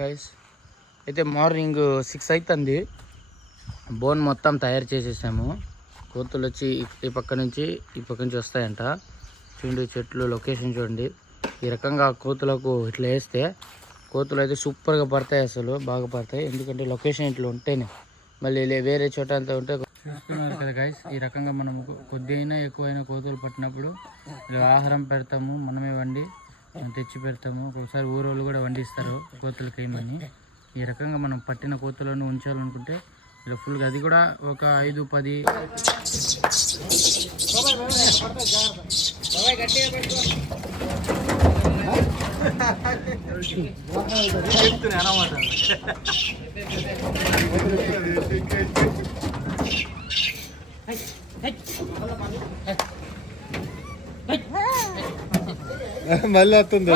Guys అయితే morning 6 అవుతుంది. Bone మొత్తం తయారు చేసేసాము. కోతులు వచ్చి ఈ పక్క నుంచి వస్తాయంట. చూడండి చెట్లు లొకేషన్ చూడండి. ఈ రకంగా కోతులకు ఇట్లా వేస్తే కోతులు అయితే సూపర్గా పడతాయి, అసలు బాగా పడతాయి. ఎందుకంటే లొకేషన్ ఇట్లా ఉంటేనే, మళ్ళీ వేరే చోట అంతా ఉంటే చూస్తున్నారు కదా గైస్. ఈ రకంగా మనం కొద్దిగా ఎక్కువైనా కోతులు పట్టినప్పుడు ఇలా ఆహారం పెడతాము, మనమే వండి తెచ్చి పెడతాము. ఒకసారి ఊరోళ్ళు కూడా వండిస్తారు కోతులకి ఏమని. ఈ రకంగా మనం పట్టిన కోతులను ఉంచాలనుకుంటే ఇలా ఫుల్గా, అది కూడా ఒక 5-10 మళ్ళీ వస్తుంది.